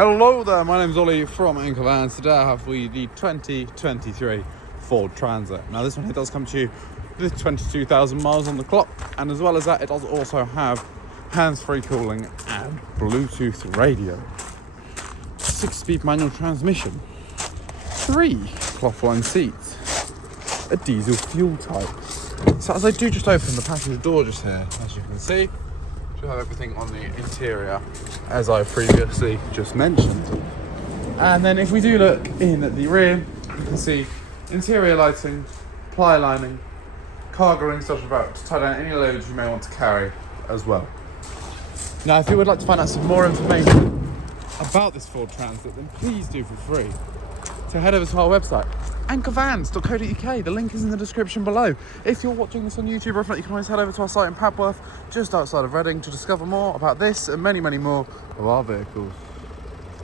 Hello there, my name's Ollie from Anchor Vans. Today I have for you the 2023 Ford Transit. Now this one here does come to you with 22,000 miles on the clock, and as well as that it does also have hands-free cooling and Bluetooth radio, 6-speed manual transmission, 3 cloth-lined seats, a diesel fuel type. So as I do just open the passenger door just here, as you can see, you have everything on the interior as I previously just mentioned. And then if we do look in at the rear, you can see interior lighting, ply lining, cargo ring stuff about to tie down any loads you may want to carry as well. Now if you would like to find out some more information about this Ford Transit, then please do feel free to head over to our website, anchorvans.co.uk. The link is in the description below. If you're watching this on YouTube or if not, you can always head over to our site in Padworth, just outside of Reading, to discover more about this and many, many more of our vehicles.